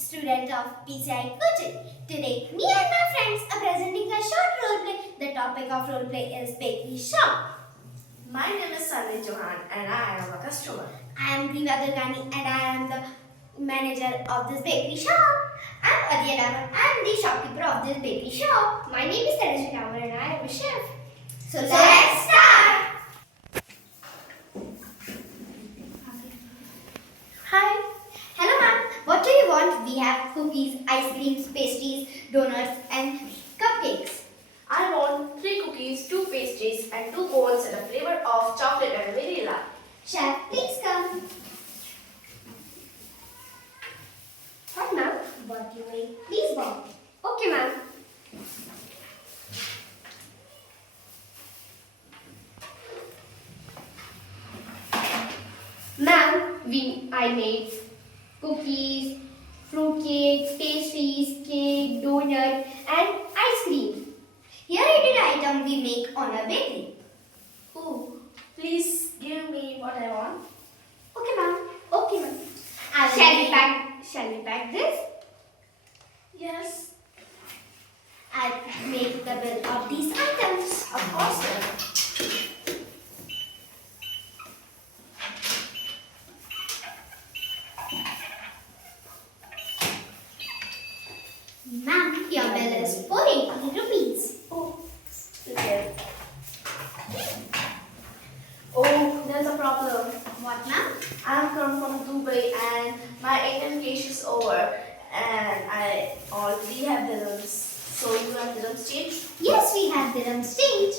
student of PCI Coaching. Today, me and my friends are presenting a short role play. The topic of role play is bakery shop. My name is Sanjay Chauhan and I am a customer. I am Griva Durgani and I am the manager of this bakery shop. I am Adya Daman. I am the shopkeeper of this bakery shop. My name is Teresa Daman and I am a chef. So let's start. Hi. Hello ma'am. What do you want? We have cookies, ice creams, pastries, donuts and cupcakes. I want 3 cookies, 2 pastries and 2 cones in a flavor of chocolate and vanilla. Chef, please come. What ma'am? What you make? Please bow. Okay ma'am. Ma'am, I made cookies, fruit cake, pastries, cake, donut and ice cream. Here it is item we make on a bakery. Oh, please give me what I want. Okay ma'am. Okay ma'am. Shall we pack this? Yes, I'll make the bill of these items. of course sir. Ma'am, your bill is 480 rupees. Oh, okay. Oh, there's a problem. What ma'am? I'm come from Dubai and my ATM cash is over and I already have dirhams. So you have dirhams change? Yes, we have dirhams change.